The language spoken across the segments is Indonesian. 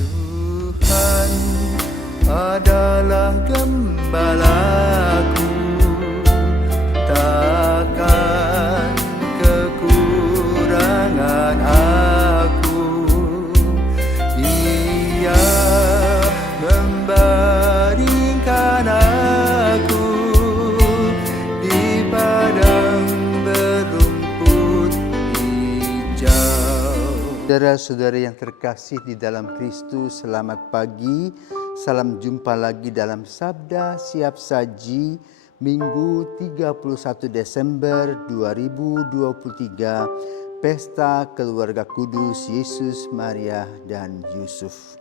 Tuhan adalah gembalaku, takkan kekurangan aku. Dia membaringkan aku di padang berumput hijau. Saudara-saudara yang terkasih di dalam Kristus, selamat pagi. Salam jumpa lagi dalam Sabda Siap Saji Minggu 31 Desember 2023, Pesta Keluarga Kudus Yesus, Maria, dan Yusuf.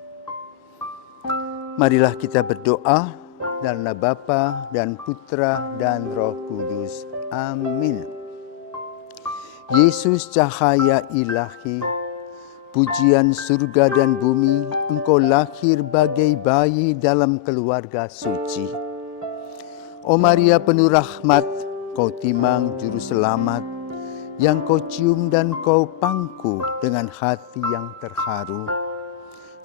Marilah kita berdoa dalam nama Bapa dan Putra dan Roh Kudus. Amin. Yesus cahaya ilahi, pujian surga dan bumi, Engkau lahir bagai bayi dalam keluarga suci. O Maria penuh rahmat, Kau timang juru selamat, yang Kau cium dan Kau pangku dengan hati yang terharu.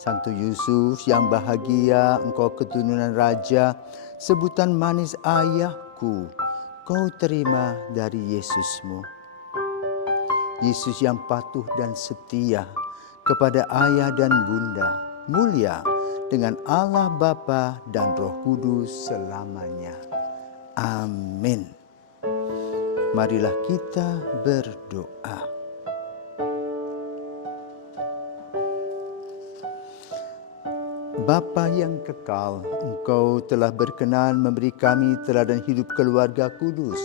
Santo Yusuf yang bahagia, Engkau keturunan raja, sebutan manis ayahku, Kau terima dari Yesusmu. Yesus yang patuh dan setia kepada ayah dan bunda, mulia dengan Allah Bapa dan Roh Kudus selamanya. Amin. Marilah kita berdoa. Bapa yang kekal, Engkau telah berkenan memberi kami teladan hidup keluarga kudus.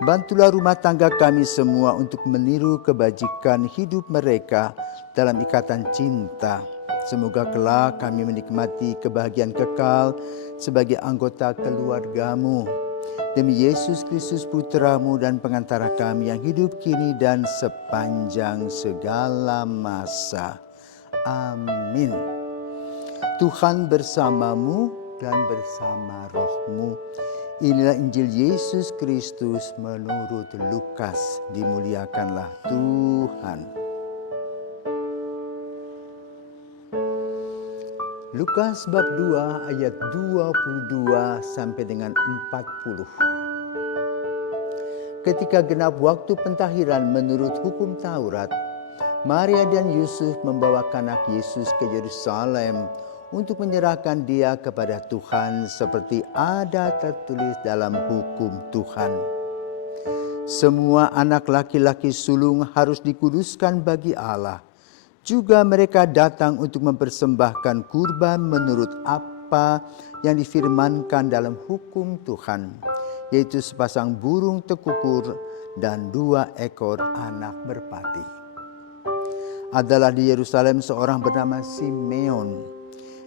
Bantulah rumah tangga kami semua untuk meniru kebajikan hidup mereka dalam ikatan cinta. Semoga kelak kami menikmati kebahagiaan kekal sebagai anggota keluarga-Mu. Demi Yesus Kristus Putra-Mu dan pengantara kami yang hidup kini dan sepanjang segala masa. Amin. Tuhan bersamamu dan bersama roh-Mu. Inilah Injil Yesus Kristus menurut Lukas. Dimuliakanlah Tuhan. Lukas bab 2 ayat 22 sampai dengan 40. Ketika genap waktu pentahiran menurut hukum Taurat, Maria dan Yusuf membawa anak Yesus ke Yerusalem untuk menyerahkan dia kepada Tuhan seperti ada tertulis dalam hukum Tuhan. Semua anak laki-laki sulung harus dikuduskan bagi Allah. Juga mereka datang untuk mempersembahkan kurban menurut apa yang difirmankan dalam hukum Tuhan, yaitu sepasang burung tekukur dan 2 ekor anak merpati. Adalah di Yerusalem seorang bernama Simeon.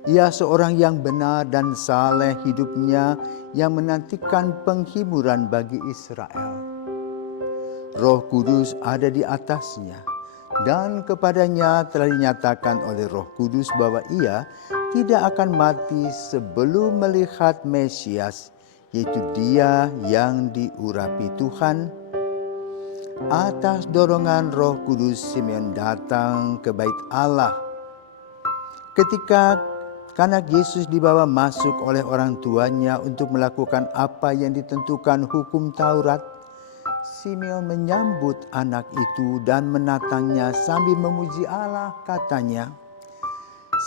Ia seorang yang benar dan saleh hidupnya, yang menantikan penghiburan bagi Israel. Roh Kudus ada di atasnya, dan kepadanya telah dinyatakan oleh Roh Kudus bahwa ia tidak akan mati sebelum melihat Mesias, yaitu Dia yang diurapi Tuhan. Atas dorongan Roh Kudus, Simeon datang ke bait Allah. Ketika anak Yesus dibawa masuk oleh orang tuanya untuk melakukan apa yang ditentukan hukum Taurat, Simeon menyambut anak itu dan menatangnya sambil memuji Allah. Katanya,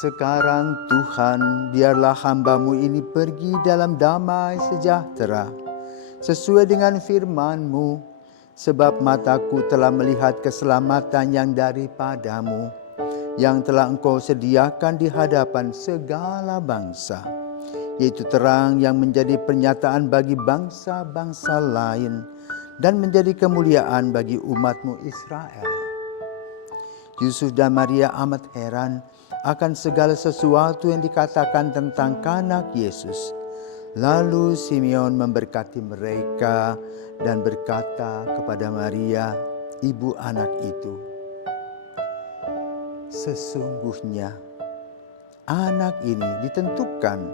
"Sekarang Tuhan, biarlah hamba-Mu ini pergi dalam damai sejahtera, sesuai dengan firman-Mu, sebab mataku telah melihat keselamatan yang daripada-Mu, yang telah Engkau sediakan di hadapan segala bangsa, yaitu terang yang menjadi pernyataan bagi bangsa-bangsa lain dan menjadi kemuliaan bagi umat-Mu Israel." Yusuf dan Maria amat heran akan segala sesuatu yang dikatakan tentang kanak Yesus. Lalu Simeon memberkati mereka dan berkata kepada Maria, ibu anak itu, "Sesungguhnya anak ini ditentukan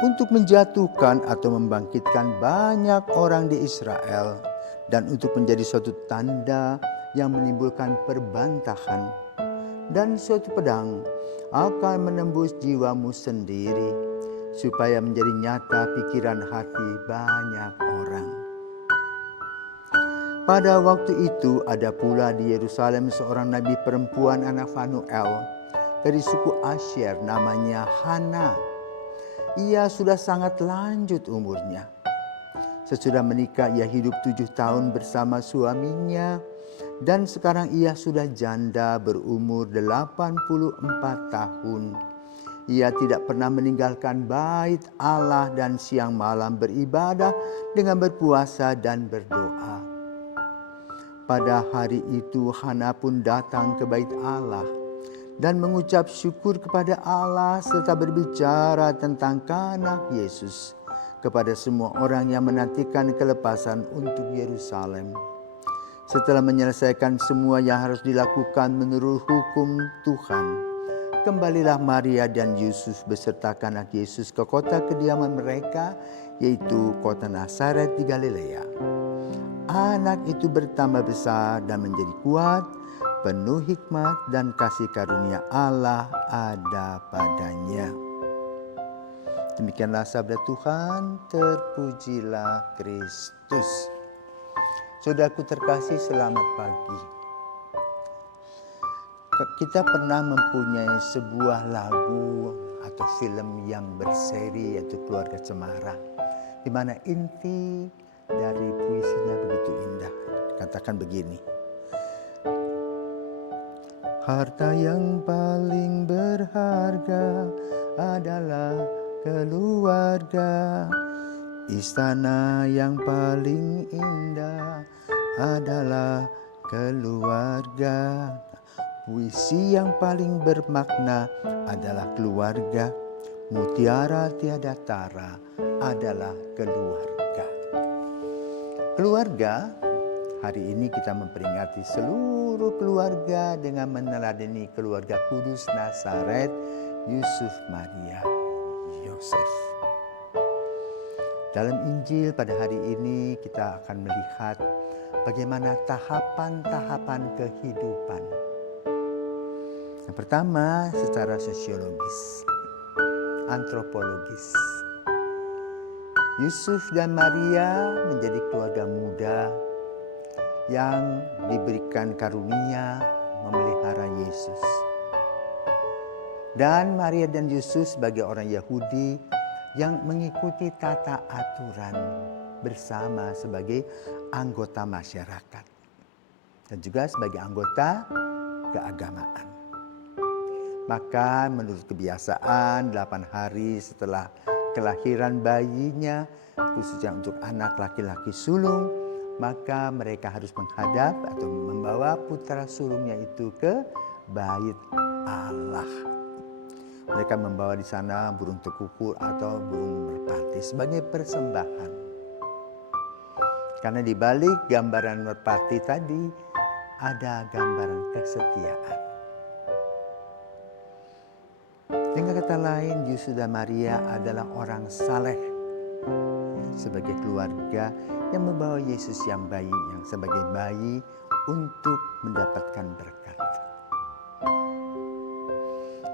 untuk menjatuhkan atau membangkitkan banyak orang di Israel, dan untuk menjadi suatu tanda yang menimbulkan perbantahan, dan suatu pedang akan menembus jiwamu sendiri, supaya menjadi nyata pikiran hati banyak orang. Pada waktu itu ada pula di Yerusalem seorang nabi perempuan anak Fanuel dari suku Asyer, namanya Hana. Ia sudah sangat lanjut umurnya. Sesudah menikah ia hidup 7 tahun bersama suaminya, dan sekarang ia sudah janda berumur 84 tahun. Ia tidak pernah meninggalkan bait Allah dan siang malam beribadah dengan berpuasa dan berdoa. Pada hari itu Hana pun datang ke bait Allah dan mengucap syukur kepada Allah serta berbicara tentang kanak Yesus kepada semua orang yang menantikan kelepasan untuk Yerusalem. Setelah menyelesaikan semua yang harus dilakukan menurut hukum Tuhan, kembalilah Maria dan Yusuf beserta kanak Yesus ke kota kediaman mereka, yaitu kota Nazaret di Galilea. Anak itu bertambah besar dan menjadi kuat, penuh hikmat dan kasih karunia Allah ada padanya. Demikianlah sabda Tuhan, terpujilah Kristus. Saudaraku terkasih, selamat pagi. Kita pernah mempunyai sebuah lagu atau film yang berseri, yaitu Keluarga Cemara, di mana inti dari puisinya begitu indah. Katakan begini: harta yang paling berharga adalah keluarga. Istana yang paling indah adalah keluarga. Puisi yang paling bermakna adalah keluarga. Mutiara tiada tara adalah keluarga. Keluarga, hari ini kita memperingati seluruh keluarga dengan meneladani keluarga kudus Nazaret, Yusuf, Maria, Yosef. Dalam Injil pada hari ini kita akan melihat bagaimana tahapan-tahapan kehidupan. Yang pertama secara sosiologis, antropologis. Yusuf dan Maria menjadi keluarga muda yang diberikan karunia memelihara Yesus. Dan Maria dan Yusuf sebagai orang Yahudi yang mengikuti tata aturan bersama sebagai anggota masyarakat. Dan juga sebagai anggota keagamaan. Maka menurut kebiasaan 8 hari setelah kelahiran bayinya, khususnya untuk anak laki-laki sulung, maka mereka harus menghadap atau membawa putra sulungnya itu ke bait Allah. Mereka membawa di sana burung tekukur atau burung merpati sebagai persembahan. Karena di balik gambaran merpati tadi ada gambaran kesetiaan. Dengan kata lain, Yusuf dan Maria adalah orang saleh sebagai keluarga yang membawa Yesus yang bayi, yang sebagai bayi untuk mendapatkan berkat.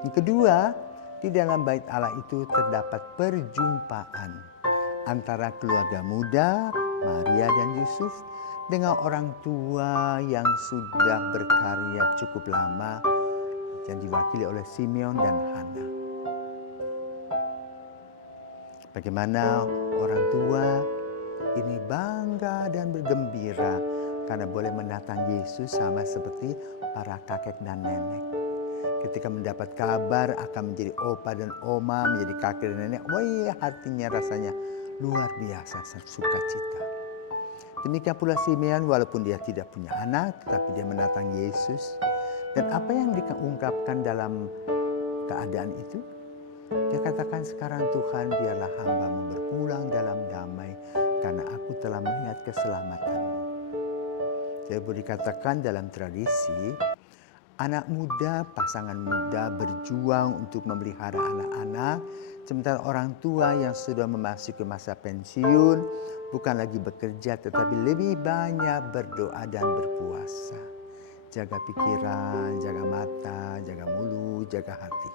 Yang kedua, di dalam bait Allah itu terdapat perjumpaan antara keluarga muda Maria dan Yusuf dengan orang tua yang sudah berkarya cukup lama yang diwakili oleh Simeon dan Hana. Bagaimana orang tua ini bangga dan bergembira karena boleh menatang Yesus sama seperti para kakek dan nenek. Ketika mendapat kabar akan menjadi opa dan oma, menjadi kakek dan nenek, wah hatinya rasanya luar biasa sukacita. Demikian pula Simeon, walaupun dia tidak punya anak, tetapi dia menatang Yesus. Dan apa yang diungkapkan dalam keadaan itu? Dia katakan, sekarang Tuhan biarlah hamba-Mu berpulang dalam damai karena aku telah melihat keselamatanmu. Jadi boleh dikatakan dalam tradisi, anak muda, pasangan muda berjuang untuk memelihara anak-anak, sementara orang tua yang sudah memasuki masa pensiun bukan lagi bekerja tetapi lebih banyak berdoa dan berpuasa. Jaga pikiran, jaga mata, jaga mulut, jaga hati.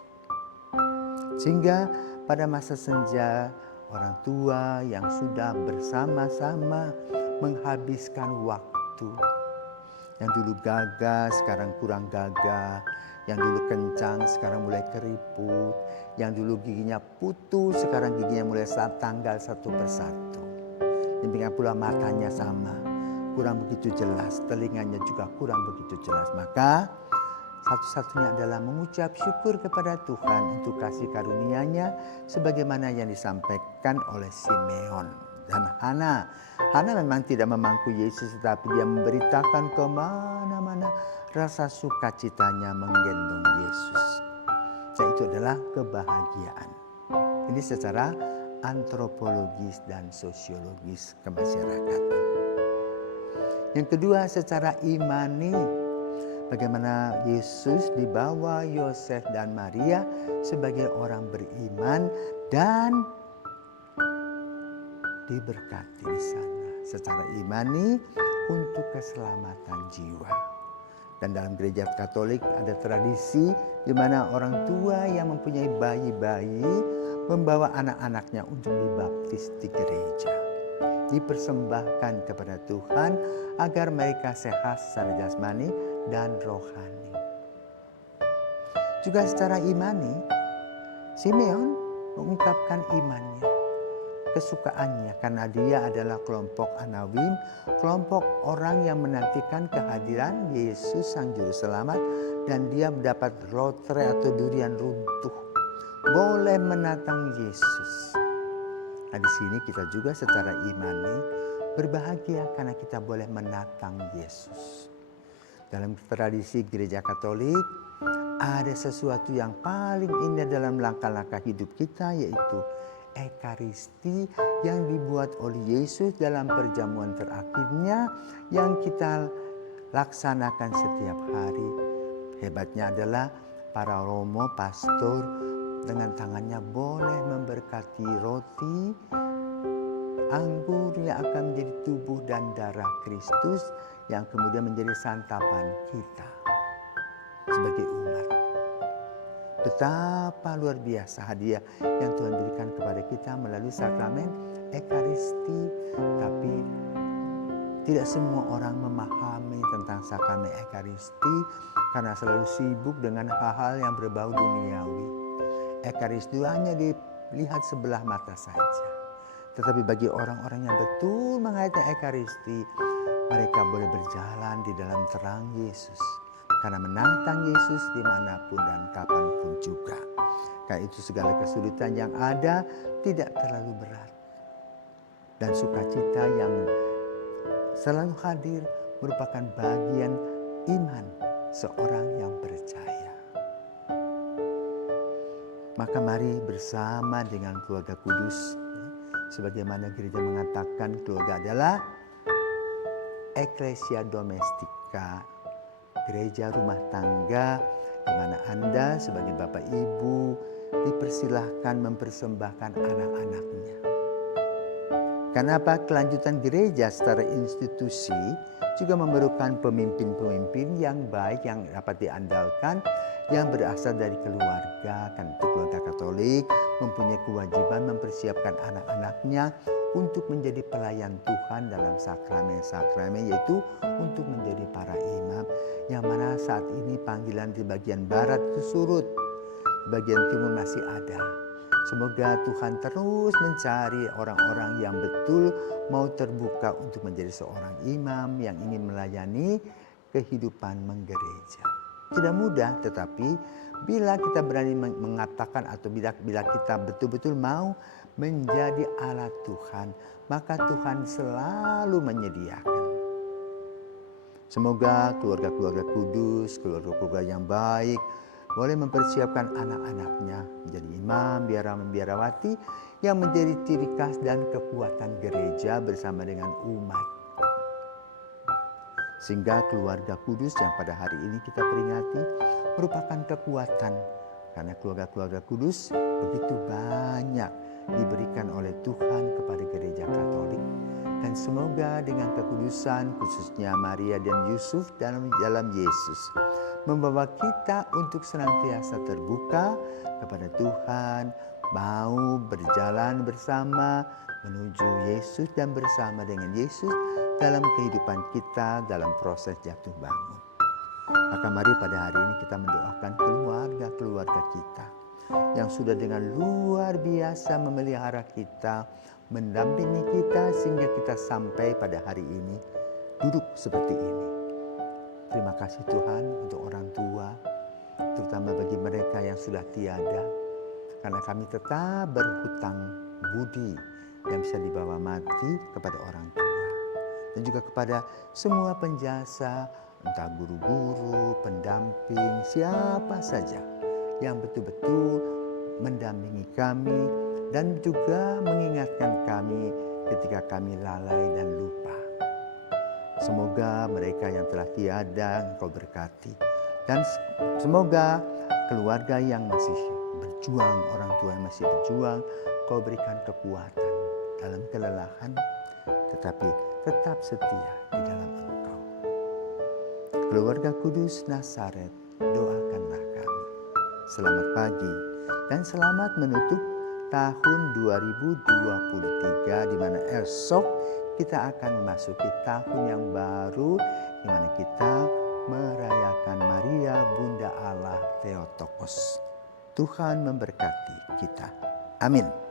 Sehingga pada masa senja, orang tua yang sudah bersama-sama menghabiskan waktu. Yang dulu gagah, sekarang kurang gagah. Yang dulu kencang, sekarang mulai keriput. Yang dulu giginya putus, sekarang giginya mulai tanggal satu persatu. Demikian pula matanya sama, kurang begitu jelas. Telinganya juga kurang begitu jelas. Maka satu-satunya adalah mengucap syukur kepada Tuhan untuk kasih karunia-Nya sebagaimana yang disampaikan oleh Simeon dan Hana. Hana memang tidak memangku Yesus, tetapi dia memberitakan kemana-mana rasa sukacitanya menggendong Yesus. Dan itu adalah kebahagiaan. Ini secara antropologis dan sosiologis kemasyarakatan. Yang kedua, secara imani, bagaimana Yesus dibawa Yosef dan Maria sebagai orang beriman dan diberkati di sana secara imani untuk keselamatan jiwa. Dan dalam gereja Katolik ada tradisi di mana orang tua yang mempunyai bayi-bayi membawa anak-anaknya untuk dibaptis di gereja. Dipersembahkan kepada Tuhan agar mereka sehat secara jasmani dan rohani. Juga secara imani, Simeon mengungkapkan imannya, kesukaannya karena dia adalah kelompok Anawim, kelompok orang yang menantikan kehadiran Yesus Sang Juru Selamat, dan dia mendapat lotre atau durian runtuh, boleh menatang Yesus. Nah, di sini kita juga secara imani berbahagia karena kita boleh menatang Yesus. Dalam tradisi gereja Katolik ada sesuatu yang paling indah dalam langkah-langkah hidup kita, yaitu Ekaristi yang dibuat oleh Yesus dalam perjamuan terakhirnya yang kita laksanakan setiap hari. Hebatnya adalah para romo, pastor dengan tangannya boleh memberkati roti, anggur yang akan menjadi tubuh dan darah Kristus yang kemudian menjadi santapan kita sebagai umat. Betapa luar biasa hadiah yang Tuhan berikan kepada kita melalui sakramen Ekaristi. Tapi tidak semua orang memahami tentang sakramen Ekaristi karena selalu sibuk dengan hal-hal yang berbau duniawi. Ekaristi hanya dilihat sebelah mata saja. Tetapi bagi orang-orang yang betul menghayati Ekaristi, mereka boleh berjalan di dalam terang Yesus. Karena menantang Yesus dimanapun dan kapanpun juga. Karena itu segala kesulitan yang ada tidak terlalu berat. Dan sukacita yang selalu hadir merupakan bagian iman seorang yang percaya. Maka mari bersama dengan keluarga kudus, sebagaimana gereja mengatakan keluarga adalah Ecclesia Domestica, gereja rumah tangga di mana Anda sebagai bapak ibu dipersilahkan mempersembahkan anak-anaknya. Kenapa kelanjutan gereja secara institusi juga memerlukan pemimpin-pemimpin yang baik yang dapat diandalkan, yang berasal dari keluarga. Kan keluarga Katolik mempunyai kewajiban mempersiapkan anak-anaknya untuk menjadi pelayan Tuhan dalam sakramen-sakramen, yaitu untuk menjadi para imam, yang mana saat ini panggilan di bagian barat itu surut, di bagian timur masih ada. Semoga Tuhan terus mencari orang-orang yang betul mau terbuka untuk menjadi seorang imam yang ingin melayani kehidupan menggereja. Tidak mudah, tetapi bila kita berani mengatakan atau bila kita betul-betul mau menjadi alat Tuhan, maka Tuhan selalu menyediakan. Semoga keluarga-keluarga kudus, keluarga-keluarga yang baik boleh mempersiapkan anak-anaknya menjadi imam, biara-biarawati yang menjadi ciri khas dan kekuatan gereja bersama dengan umat. Sehingga keluarga kudus yang pada hari ini kita peringati merupakan kekuatan. Karena keluarga-keluarga kudus begitu banyak diberikan oleh Tuhan kepada gereja Katolik. Dan semoga dengan kekudusan khususnya Maria dan Yusuf dalam Yesus membawa kita untuk senantiasa terbuka kepada Tuhan, mau berjalan bersama menuju Yesus dan bersama dengan Yesus dalam kehidupan kita dalam proses jatuh bangun. Maka mari pada hari ini kita mendoakan keluarga-keluarga kita yang sudah dengan luar biasa memelihara kita, mendampingi kita sehingga kita sampai pada hari ini duduk seperti ini. Terima kasih Tuhan untuk orang tua, terutama bagi mereka yang sudah tiada, karena kami tetap berhutang budi yang bisa dibawa mati kepada orang tua. Dan juga kepada semua penjasa, entah guru-guru, pendamping, siapa saja yang betul-betul mendampingi kami dan juga mengingatkan kami ketika kami lalai dan lupa. Semoga mereka yang telah tiada Engkau berkati. Dan semoga keluarga yang masih berjuang, orang tua yang masih berjuang, Kau berikan kekuatan dalam kelelahan, tetapi tetap setia di dalam Engkau. Keluarga Kudus Nazaret, doakanlah kami. Selamat pagi dan selamat menutup tahun 2023, di mana esok kita akan memasuki tahun yang baru, di mana kita merayakan Maria Bunda Allah Theotokos. Tuhan memberkati kita. Amin.